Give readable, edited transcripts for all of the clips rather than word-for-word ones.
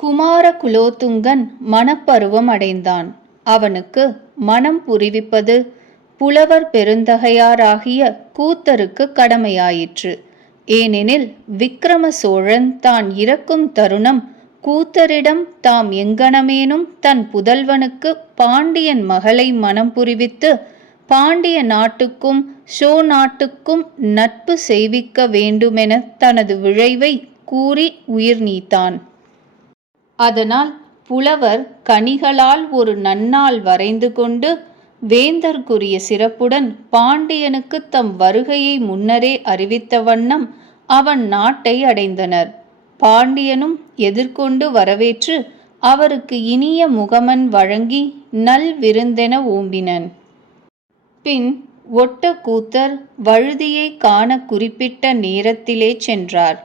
குமார குலோத்துங்கன் மணப்பருவம் அடைந்தான். அவனுக்கு மணம் புரிவிப்பது புலவர் பெருந்தகையாராகிய கூத்தருக்கு கடமையாயிற்று. ஏனெனில் விக்கிரம சோழன் தான் இறக்கும் தருணம் கூத்தரிடம் தாம் எங்கனமேனும் தன் புதல்வனுக்கு பாண்டியன் மகளை மணம் புரிவித்து பாண்டிய நாட்டுக்கும் சோ நாட்டுக்கும் நட்பு செய்விக்க வேண்டுமென தனது விழைவை கூறி உயிர் நீத்தான். அதனால் புலவர் கனிகளால் ஒரு நன்னாள் வரைந்து கொண்டு வேந்தர்க்குரிய சிறப்புடன் பாண்டியனுக்கு தம் வருகையை முன்னரே அறிவித்த வண்ணம் அவன் நாட்டை அடைந்தனர். பாண்டியனும் எதிர்கொண்டு வரவேற்று அவருக்கு இனிய முகமன் வழங்கி நல் விருந்தென ஓம்பினன். பின் ஒட்ட கூத்தர் வழுதியை காண குறிப்பிட்ட நேரத்திலே சென்றார்.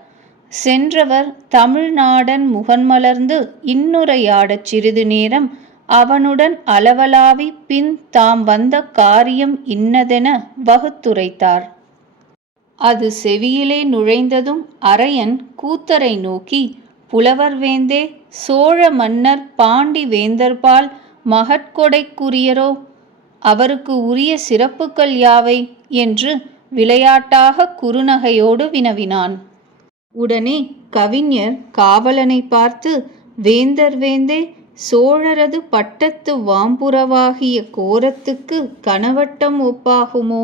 சென்றவர் தமிழ்நாடன் முகன்மலர்ந்து இன்னுரையாடச் சிறிது நேரம் அவனுடன் அளவலாவி பின் தாம் வந்த காரியம் இன்னதென வகுத்துரைத்தார். அது செவியிலே நுழைந்ததும் அரையன் கூத்தரை நோக்கி, புலவர் வேந்தே, சோழ மன்னர் பாண்டி வேந்தர்பால் மகட்கொடைக்குரியரோ? அவருக்கு உரிய சிறப்புக்கள் யாவை என்று விளையாட்டாக குறுநகையோடு வினவினான். உடனே கவிஞர் காவலனை பார்த்து, வேந்தர் வேந்தே, சோழரது பட்டத்து வாம்புறவாகிய கோரத்துக்கு கனவட்டம் ஒப்பாகுமோ?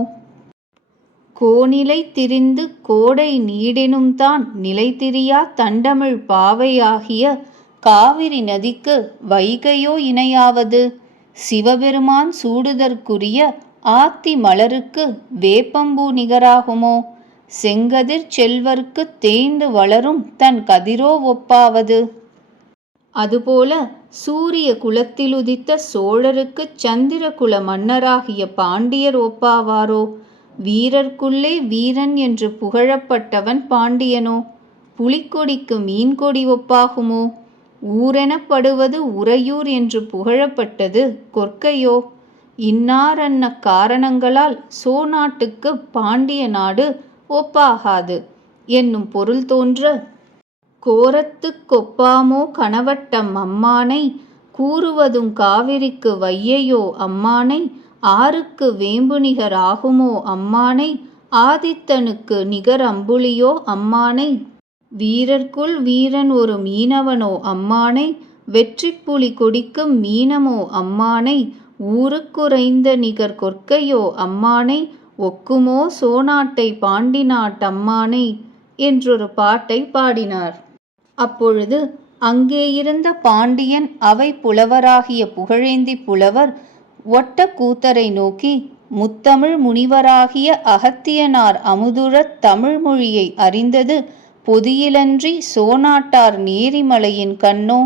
கோநிலை திரிந்து கோடை நீடெனும்தான் நிலைதிரியா தண்டமிழ் பாவையாகிய காவிரி நதிக்கு வைகையோ இணையாவது? சிவபெருமான் சூடுதற்குரிய ஆத்தி மலருக்கு வேப்பம்பூ நிகராகுமோ? செங்கதிர் செல்வர்க்கு தேய்ந்து வளரும் தன் கதிரோ ஒப்பாவது? அதுபோல சூரிய குலத்திலுதித்த சோழருக்கு சந்திரகுல மன்னராகிய பாண்டியர் ஒப்பாவாரோ? வீரர்க்குள்ளே வீரன் என்று புகழப்பட்டவன் பாண்டியனோ? புலிக்கொடிக்கு மீன்கொடி ஒப்பாகுமோ? ஊரெனப்படுவது உறையூர் என்று புகழப்பட்டது கொற்கையோ? இன்னாரன்ன காரணங்களால் சோ நாட்டுக்கு பாண்டிய நாடு ஒப்பாகாது என்னும் பொருள் தோன்ற, கோரத்துக் கொப்பாமோ கனவட்டம் அம்மானை? கூறுவதும் காவிரிக்கு வையையோ அம்மானை? ஆருக்கு வேம்பு நிகர் ஆகுமோ அம்மானை? ஆதித்தனுக்கு நிகர் அம்புலியோ அம்மானை? வீரர்க்குள் வீரன் ஒரு மீனவனோ அம்மானை? வெற்றிப்புலி கொடிக்கு மீனமோ அம்மானை? ஊருக்குறைந்த நிகர் கொற்கையோ அம்மானை? ஒக்குமோ சோநாட்டை பாண்டி நாட்டம்மானை என்றொரு பாட்டை பாடினார். அப்பொழுது அங்கே இருந்த பாண்டியன் அவை புலவராகிய புகழேந்தி புலவர் ஒட்ட கூத்தரை நோக்கி, முத்தமிழ் முனிவராகிய அகத்தியனார் அமுதுறத் தமிழ் மொழியை அறிந்தது பொதியிலன்றி சோநாட்டார் நேரிமலையின் கண்ணோ?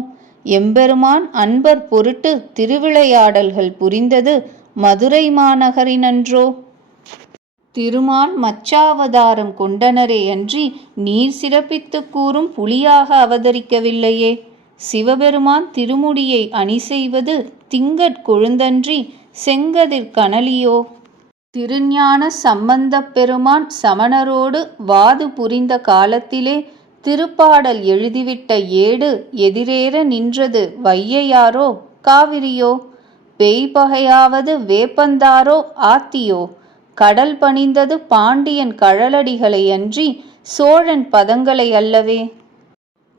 எம்பெருமான் அன்பர் பொருட்டு திருவிளையாடல்கள் புரிந்தது மதுரை மாநகரினன்றோ? திருமால் மச்சாவதாரம் கொண்டனரே அன்றி நீர் சிறப்பித்து கூறும் புலியாக அவதரிக்கவில்லையே. சிவபெருமான் திருமுடியை அணி செய்வது திங்கட் கொழுந்தன்றி செங்கதிர் கனலியோ? திருஞான சம்பந்தப் பெருமான் சமணரோடு வாது புரிந்த காலத்திலே திருப்பாடல் எழுதிவிட்ட ஏடு எதிரேற நின்றது வையையாரோ காவிரியோ? பேய்பகையாவது வேப்பந்தாரோ ஆத்தியோ? கடல் பணிந்தது பாண்டியன் கழலடிகளை அன்றி சோழன் பதங்களை அல்லவே.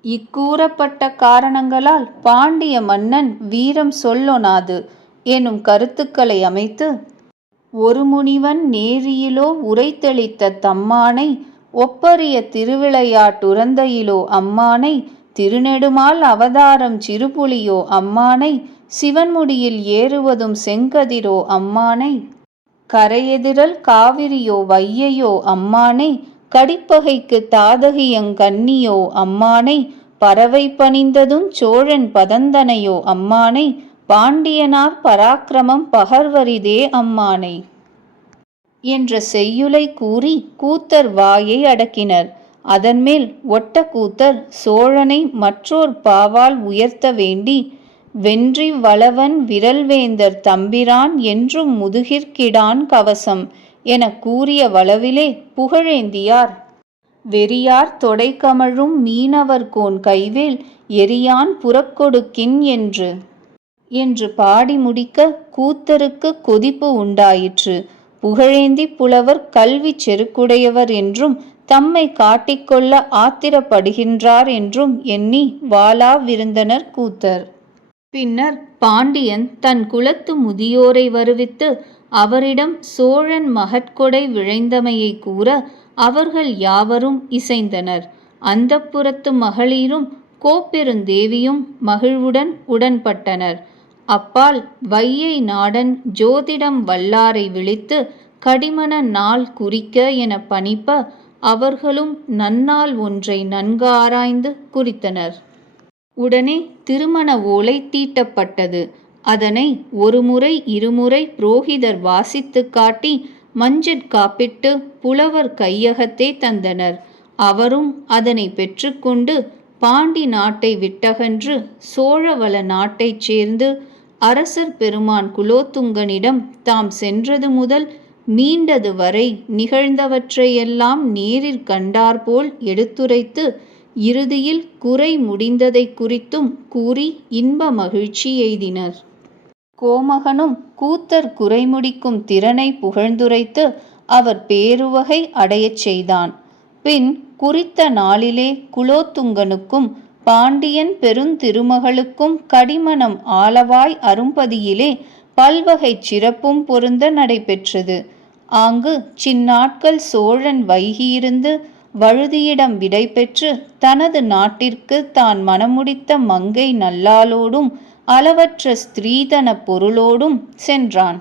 இக்கூறப்பட்ட காரணங்களால் பாண்டிய மன்னன் வீரம் சொல்லொணாது எனும் கருத்துக்களை அமைத்து, ஒரு முனிவன் நேரியிலோ உரைத்தெளித்த தம்மானை, ஒப்பரிய திருவிளையாட்டுறந்தையிலோ அம்மானை, திருநெடுமால் அவதாரம் சிறுபுலியோ அம்மானை, சிவன்முடியில் ஏறுவதும் செங்கதிரோ அம்மானை, கரையெதிரல் காவிரியோ வையையோ அம்மானை, கடிப்பகைக்கு தாதகியங்கன்னியோ அம்மானை, பறவை பணிந்ததும் சோழன் பதந்தனையோ அம்மானை, பாண்டியனார் பராக்கிரமம் பகர்வரிதே அம்மானை என்ற செய்யுளை கூறி கூத்தர் வாயை அடக்கினர். அதன்மேல் ஒட்ட கூத்தர் சோழனை மற்றோர் பாவால் உயர்த்த வேண்டி, வென்றி வளவன் விரல்வேந்தர் தம்பிரான் என்றும் முதுகிற்கிடான் கவசம் என கூறிய வளவிலே புகழேந்தியார், வெறியார் தொடைக்கமழும் மீனவர்கோன் கைவேல் எரியான் புறக்கொடுக்கின் என்று பாடி முடிக்க கூத்தருக்கு கொதிப்பு உண்டாயிற்று. புகழேந்தி புலவர் கல்வி செருக்குடையவர் என்றும் தம்மை காட்டிக்கொள்ள ஆத்திரப்படுகின்றார் என்றும் எண்ணி வாளா விருந்தனர் கூத்தர். பின்னர் பாண்டியன் தன் குலத்து முதியோரை வருவித்து அவரிடம் சோழன் மகட்கொடை விழைந்தமையை கூற அவர்கள் யாவரும் இசைந்தனர். அந்தப்புரத்து மகளிரும் கோப்பெருந்தேவியும் மகிழ்வுடன் உடன்பட்டனர். அப்பால் வையை நாடன் ஜோதிடம் வல்லாரை விளித்து கடிமண நாள் குறிக்க என பணிப்ப அவர்களும் நன்னாள் ஒன்றை நன்கு ஆராய்ந்து குறித்தனர். உடனே திருமண ஓலை தீட்டப்பட்டது. அதனை ஒருமுறை இருமுறை புரோகிதர் வாசித்து காட்டி மஞ்சட்காப்பிட்டு புலவர் கையகத்தே தந்தனர். அவரும் அதனை பெற்றுக்கொண்டு பாண்டி நாட்டை விட்டகன்று சோழவள நாட்டைச் சேர்ந்து அரசர் பெருமான் குலோத்துங்கனிடம் தாம் சென்றது முதல் மீண்டது வரை நிகழ்ந்தவற்றையெல்லாம் நேரிற் கண்டாற்போல் எடுத்துரைத்து இறுதியில் குறை முடிந்ததை குறித்தும் கூறி இன்ப மகிழ்ச்சி எய்தினர். கோமகனும் கூத்தர் குறைமுடிக்கும் திறனை புகழ்ந்துரைத்து அவர் பேருவகை அடையச் செய்தான். பின் குறித்த நாளிலே குலோத்துங்கனுக்கும் பாண்டியன் பெருந்திருமகளுக்கும் கடிமணம் ஆலவாய் அரும்பதியிலே பல்வகைச் சிறப்பும் பொருந்த நடைபெற்றது. ஆங்கு சின்னாட்கள் சோழன் வைகியிருந்து வழுதியிடம் விடை பெற்று தனது நாட்டிற்கு தான் மணமுடித்த மங்கை நல்லாளோடும் அளவற்ற ஸ்திரீதன பொருளோடும் சென்றான்.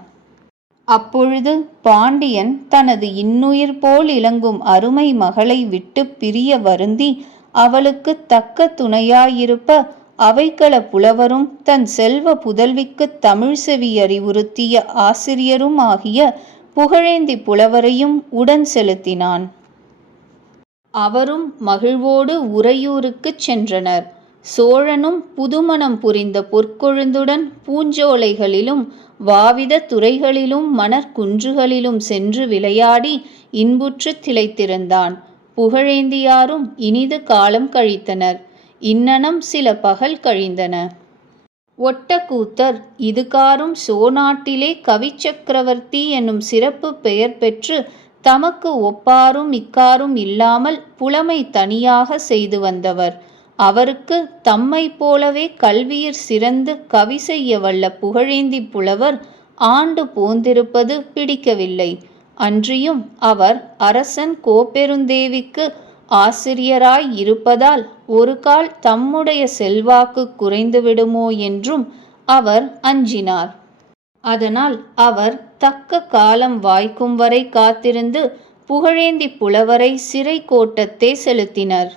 அப்பொழுது பாண்டியன் தனது இன்னுயிர் போல் இலங்கும் அருமை மகளை விட்டு பிரிய வருந்தி அவளுக்கு தக்க துணையாயிருப்ப அவைக்கள புலவரும் தன் செல்வ புதல்விக்கு தமிழ் செவி அறிவுறுத்திய ஆசிரியரும் ஆகிய புகழேந்தி புலவரையும் உடன் செலுத்தினான். அவரும் மகிழ்வோடு உறையூருக்குச் சென்றனர். சோழனும் புதுமணம் புரிந்த பொற்கொழுந்துடன் பூஞ்சோலைகளிலும் வாவித துறைகளிலும் மணற்குன்றுகளிலும் சென்று விளையாடி இன்புற்று திளைத்திருந்தான். புகழேந்தியாரும் இனிது காலம் கழித்தனர். இன்னனம் சில பகல் கழிந்தன. ஒட்டக்கூத்தர் இதுகாரும் சோநாட்டிலே கவிச்சக்கரவர்த்தி என்னும் சிறப்பு பெயர் பெற்று தமக்கு ஒப்பாரும் இக்காரும் இல்லாமல் புலமை தனியாக செய்து வந்தவர். அவருக்கு தம்மை போலவே கல்வியிற் சிறந்து கவி செய்ய வல்ல புகழேந்தி புலவர் ஆண்டு போந்திருப்பது பிடிக்கவில்லை. அன்றியும் அவர் அரசன் கோப்பெருந்தேவிக்கு ஆசிரியராய் இருப்பதால் ஒரு கால் தம்முடைய செல்வாக்கு குறைந்துவிடுமோ என்றும் அவர் அஞ்சினார். அதனால் அவர் தக்க காலம் வாய்க்கும் வரை காத்திருந்து புகழேந்தி புலவரை சிறை கோட்டத்தே செலுத்தினர்.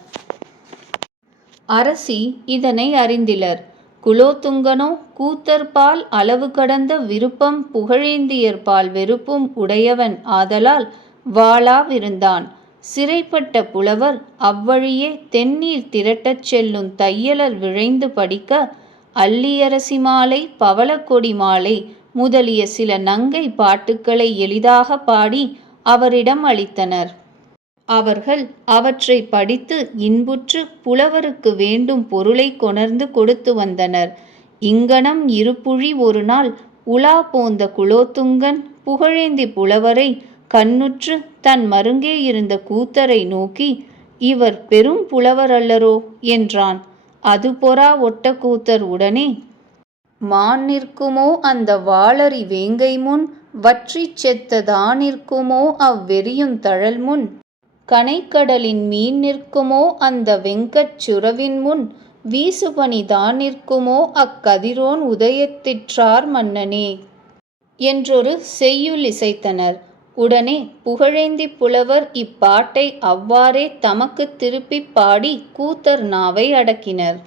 அரசி இதனை அறிந்திலர். குலோத்துங்கனோ கூத்தர்பால் அளவு கடந்த விருப்பம் புகழேந்தியர்பால் வெறுப்பும் உடையவன் ஆதலால் வாளாவிருந்தான். சிறைப்பட்ட புலவர் அவ்வழியே தென்னீர் திரட்டச் செல்லும் தையலர் விழைந்து படிக்க அல்லியரசி மாலை பவளக்கொடி மாலை முதலிய சில நங்கை பாட்டுக்களை எளிதாக பாடி அவரிடம் அளித்தனர். அவர்கள் அவற்றை படித்து இன்புற்று புலவருக்கு வேண்டும் பொருளை கொணர்ந்து கொடுத்து வந்தனர். இங்கனம் இருப்புழி ஒரு நாள் உலா போந்த குலோத்துங்கன் புகழேந்தி புலவரை கண்ணுற்று தன் மருங்கே இருந்த கூத்தரை நோக்கி, இவர் பெரும் புலவர் அல்லரோ என்றான். அது பொறா ஒட்டக்கூத்தர் உடனே, மான் நிற்குமோ அந்த வாளரி வேங்கை முன், வற்றிச் செத்த தானிற்குமோ அவ்வெறியுந் தழல் முன், கனைக்கடலின் மீன் நிற்குமோ அந்த வெங்கட் சுரவின் முன், வீசுபனி தானிற்குமோ அக்கதிரோன் உதயத்திற்றார் மன்னனே என்றொரு செய்யுள் இசைத்தனர். உடனே புகழேந்தி புலவர் இப்பாட்டை அவ்வாறே தமக்கு திருப்பிப் பாடி கூத்தர் நாவை அடக்கினர்.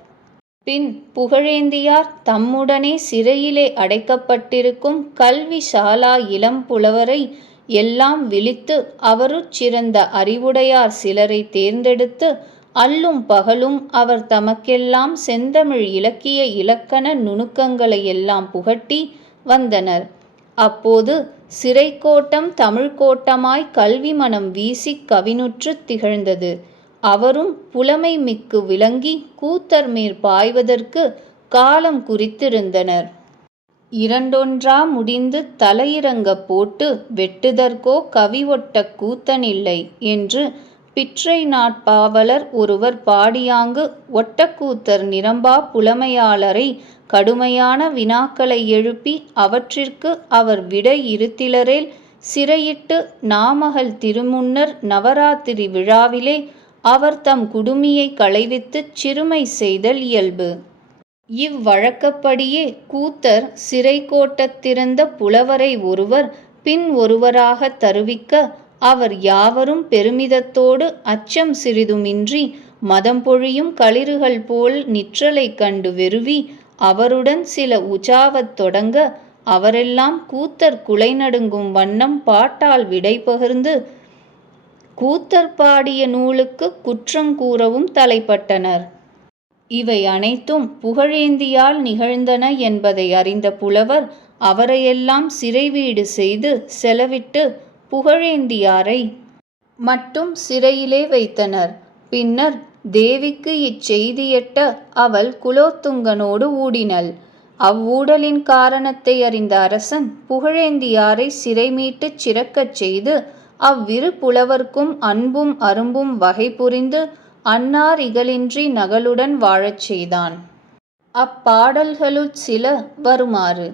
பின் புகழேந்தியார் தம்முடனே சிறையிலே அடைக்கப்பட்டிருக்கும் கல்வி சாலா இளம் புலவரை எல்லாம் விளித்து அவருச் சிறந்த அறிவுடையார் சிலரை தேர்ந்தெடுத்து அல்லும் பகலும் அவர் தமக்கெல்லாம் செந்தமிழ் இலக்கிய இலக்கண நுணுக்கங்களை எல்லாம் புகட்டி வந்தனர். அப்போது சிறைக்கோட்டம் தமிழ்க்கோட்டமாய் கல்வி மனம் வீசிக் கவினுற்றுத் திகழ்ந்தது. அவரும் புலமை மிக்கு விளங்கி கூத்தர் மேற் பாய்வதற்கு காலம் குறித்திருந்தனர். இரண்டொன்றா முடிந்து தலையிறங்கப் போட்டு வெட்டுதற்கோ கவி ஒட்டக் கூத்தனில்லை என்று பிற்றை நாட்பாவலர் ஒருவர் பாடியாங்கு ஒட்டக்கூத்தர் நிரம்பா புலமையாளரை கடுமையான வினாக்களை எழுப்பி அவற்றிற்கு அவர் விடை இருத்திலரேல் சிறையிட்டு நாமகள் திருமுன்னர் நவராத்திரி விழாவிலே அவர் தம் குடுமியை களைவித்துச் சிறுமை செய்தல் இயல்பு. இவ்வழக்கப்படியே கூத்தர் சிறைக்கோட்டத்திருந்த புலவரை ஒருவர் பின் ஒருவராகத் தருவிக்க அவர் யாவரும் பெருமிதத்தோடு அச்சம் சிறிதுமின்றி மதம் பொழியும் களிறுகள் போல் நிற்றலைக் கண்டு வெருவி அவருடன் சில உஜாவத் தொடங்க அவரெல்லாம் கூத்தர் குலை நடுங்கும் வண்ணம் பாட்டால் விடை பகிர்ந்து கூத்தர் பாடிய நூலுக்கு குற்றங் கூறவும் தலைப்பட்டனர். இவை அனைத்தும் புகழேந்தியால் நிகழ்ந்தன என்பதை அறிந்த புலவர் அவரையெல்லாம் சிறைவீடு செய்து செலவிட்டு புகழேந்தியாரை மட்டும் சிறையிலே வைத்தனர். பின்னர் தேவிக்கு இச்செய்தியெட்ட அவள் குலோத்துங்கனோடு ஊடினள். அவ்வூடலின் காரணத்தை அறிந்த அரசன் புகழேந்தியாரை சிறை மீட்டுச் சிறக்கச் செய்து அவ்விரு புலவர்க்கும் அன்பும் அரும்பும் வகை புரிந்து அன்னார் இகலின்றி நகளுடன் வாழச் செய்தான். அப்பாடல்களுட் சில வருமாறு.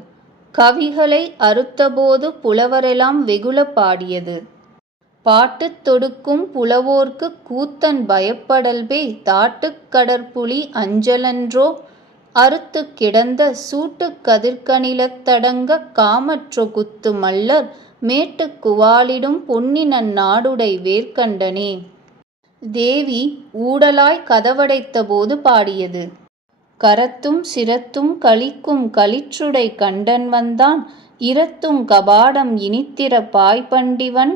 கவிகளை அறுத்தபோது புலவரெல்லாம் வெகுளப் பாடியது. பாட்டுத் தொடுக்கும் புலவோர்க்குக் கூத்தன் பயப்படல்பே தாட்டுக் கடற்புலி அஞ்சலன்றோ அறுத்துக் கிடந்த சூட்டுக் கதிர்கணிலத் தடங்கக் காமற்றொ குத்து மல்லர் மேட்டுக் குவாலிடும் பொன்னினன் நாடுடை வேற்கண்டனே. தேவி ஊடலாய் கதவடைத்தபோது பாடியது. கரத்தும் சிரத்தும் களிக்கும் களிற்றுடை கண்டன் வந்தான் இரத்துங் கபாடம் இனித்திற பாய்பண்டிவன்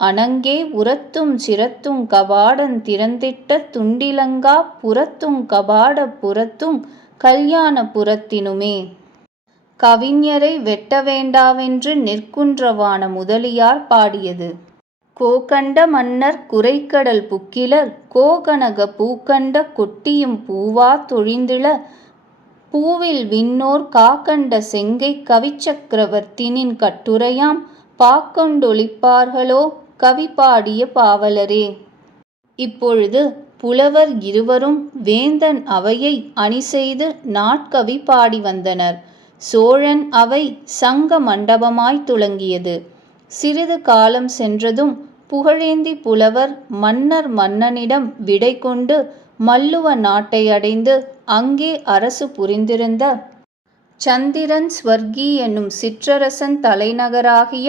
அணங்கே உரத்தும் சிரத்துங் கபாடந் திறந்திட்ட துண்டிலங்காப் புரத்துங் கபாடப் புரத்துங் கல்யாண புரத்தினுமே. கவிஞரை வெட்ட வேண்டாவென்று நெற்குன்றவான முதலியார் பாடியது. கோகண்ட மன்னர் குரைகடல் புக்கிலர் கோகனக பூக்கண்ட கொட்டியும் பூவா தொழிந்தில பூவில் விண்ணோர் காக்கண்ட செங்கைக் கவிச்சக்கரவர்த்தினின் கட்டுரையாம் பாக்கொண்டொழிப்பார்களோ கவி பாடிய பாவலரே. இப்பொழுது புலவர் இருவரும் வேந்தன் அவையை அணிசெய்து நாட்கவி பாடி வந்தனர். சோழன் அவை சங்க மண்டபமாய் துலங்கியது. சிறிது காலம் சென்றதும் புகழேந்தி புலவர் மன்னர் மன்னனிடம் விடை கொண்டு மல்லுவ நாட்டை அடைந்து அங்கே அரசு புரிந்திருந்த சந்திரன் ஸ்வர்கி என்னும் சிற்றரசன் தலைநகராகிய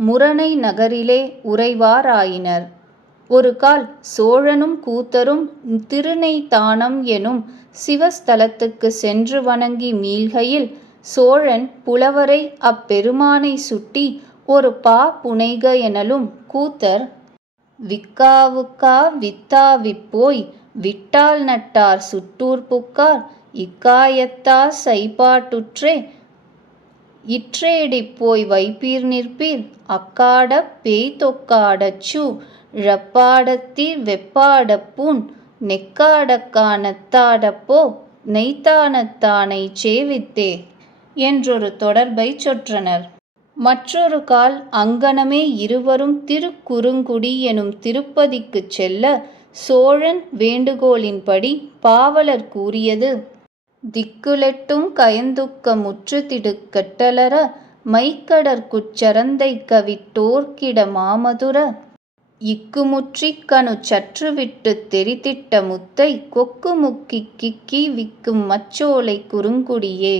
முரணை நகரிலே உறைவாராயினர். ஒரு கால் சோழனும் கூத்தரும் திருநெய்த்தானம் எனும் சிவஸ்தலத்துக்கு சென்று வணங்கி மீள்கையில் சோழன் புலவரை அப்பெருமானை சுட்டி ஒரு பா புனைக எனலும் கூத்தர் விக்காவுக்கா வித்தாவிப்போய் விட்டால் நட்டார் சுட்டூர் புக்கார் இக்காயத்தா சைபாட்டுற்றே இற்றேடிப்போய் வைப்பீர் நிற்பீர் அக்காடப் பேய்தொக்காடச்சு ழப்பாடத்தீர் வெப்பாடப்பூன் நெக்காடக்கா நத்தாடப்போ நெய்த்தானத்தானைச் சேவித்தே என்றொரு தொடர்பைச் சொற்றனர். மற்றொரு கால் அங்ஙனமே இருவரும் திருக்குறுங்குடி எனும் திருப்பதிக்குச் செல்ல சோழன் வேண்டுகோளின்படி பாவலர் கூறியது திக்குலெட்டும் கயந்துக்க முற்றுதிடுக் கெட்டலற மைக்கடற்குச் சரந்தைக்க விட்டோர்க்கிட மாமதுர இக்குமுற்றிக் கணு சற்றுவிட்டுத் தெரித்திட்ட முத்தை கொக்குமுக்கிக் கிக்கி விக்கும் மச்சோலை குறுங்குடியே.